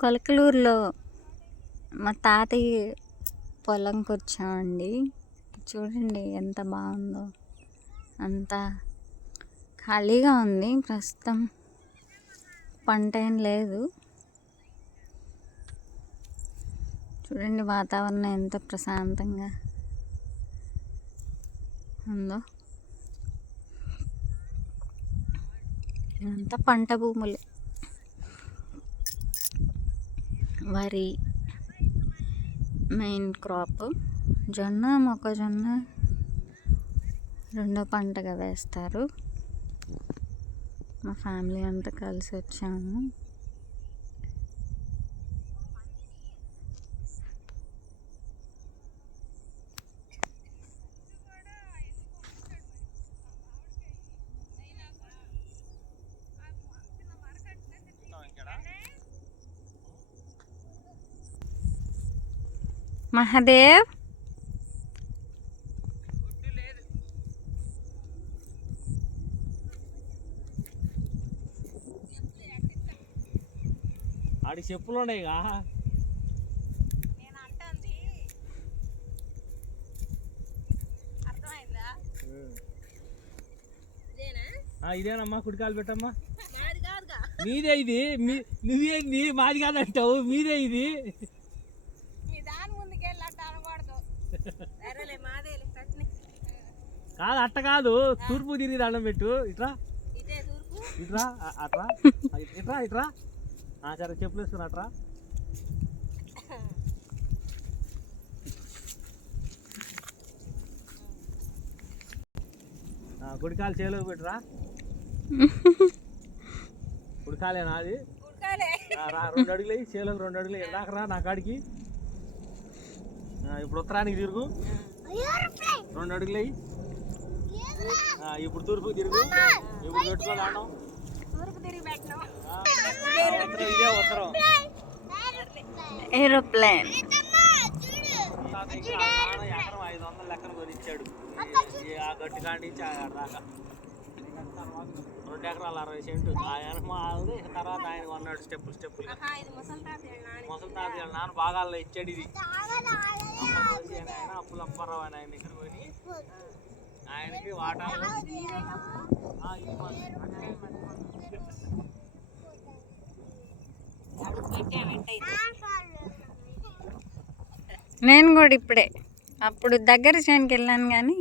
కొలకలూరులో మా తాతయ్య పొలంకి వచ్చామండి. చూడండి ఎంత బాగుందో. అంతా ఖాళీగా ఉంది ప్రస్తుతం, పంట ఏం లేదు. చూడండి వాతావరణం ఎంత ప్రశాంతంగా ఉందో. ఇదంతా పంట భూములు. వరి మెయిన్ క్రాప్, జొన్న మొక్కజొన్న రెండో పంటగా వేస్తారు. మా ఫ్యామిలీ అంతా కలిసి వచ్చాము. మహాదేవ్ ఆడి చెప్పులు ఉన్నాయిగా. ఇదేనమ్మా, కుడికాలు పెట్టమ్మా. మీదే ఇది, నువ్వేంది మాది కాదంటావు? మీదే ఇది. కాదు అట్ట కాదు, తూర్పు తిరిగి దండం పెట్టు. ఇట్రా ఇట్రా అట్రా ఇట్రా ఇట్రా. సరే చెప్పులు వేసుకుని అట్రా. కుడికాలు చేలోకి పెట్టురా. కుడికాలేనా అది? రా, 2 అడుగులు చేలోకి, 2 అడుగులు ఎందాకరా నా కాడికి. ఇప్పుడు ఉత్తరానికి తిరుగు, 2 అడుగులు. ఇప్పుడు తూర్పు తిరుగు. ఇప్పుడు పెట్టుకోదాం. ఇదే ఉత్తరం. ఏరోప్లేన్. ఎకరం 500 లెక్కన కొనిచ్చాడు. ఆ గట్టి కాడి నుంచి దాకా 2 ఎకరాలు 60 సెంటు. ఆ వెనక తర్వాత ఆయన కొన్నాడు స్టెప్పులు. ముసలి తాత నాన్న భాగాల్లో ఇచ్చాడు ఇది. ఆయన అప్పులప్పారావు అని ఆయన దగ్గర కొని ఆయనకి వాటాలు. నేను కూడా ఇప్పుడే, అప్పుడు దగ్గర చేయడానికి వెళ్ళాను కానీ